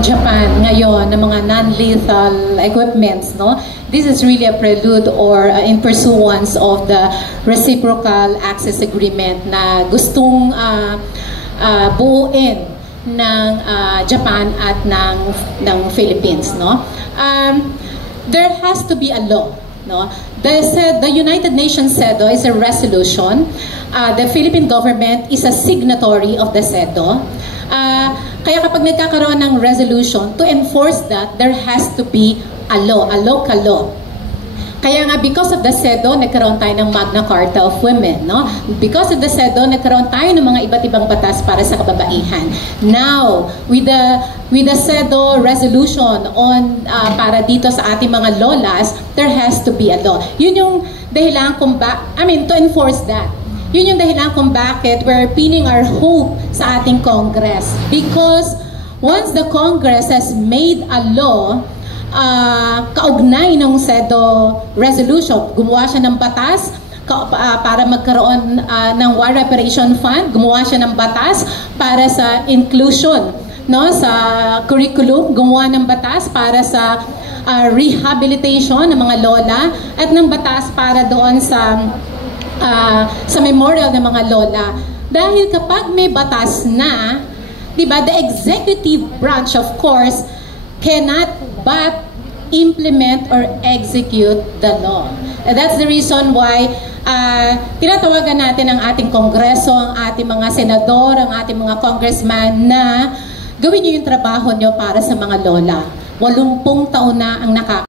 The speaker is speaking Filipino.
Japan ngayon ng mga non-lethal equipments, no? This is really a prelude or in pursuance of the reciprocal access agreement na gustong buuin ng Japan at ng Philippines, no? There has to be a law, no? The United Nations CEDAW is a resolution. The Philippine government is a signatory of the CEDAW. Kaya kapag nagkakaroon ng resolution, to enforce that, there has to be a law, a local law. Kaya nga, because of the CEDAW, nagkaroon tayo ng Magna Carta of Women, no? Because of the CEDAW, nagkaroon tayo ng mga iba't ibang batas para sa kababaihan. Now, with the CEDAW resolution on para dito sa ating mga lolas, there has to be a law. Yun yung dahilan kung to enforce that. Yun yung dahilan kung bakit we're pinning our hope sa ating Congress. Because once the Congress has made a law, kaugnay ng CEDAW resolution, gumawa siya ng batas para magkaroon ng War Reparation Fund, gumawa siya ng batas para sa inclusion, no, sa curriculum, gumawa ng batas para sa rehabilitation ng mga lola at ng batas para doon sa memorial ng mga lola. Dahil kapag may batas na, di ba, the executive branch of course cannot but implement or execute the law. And that's the reason why tinatawagan natin ang ating kongreso, ang ating mga senador, ang ating mga congressman na gawin niyo yung trabaho niyo para sa mga lola. 80 taon na ang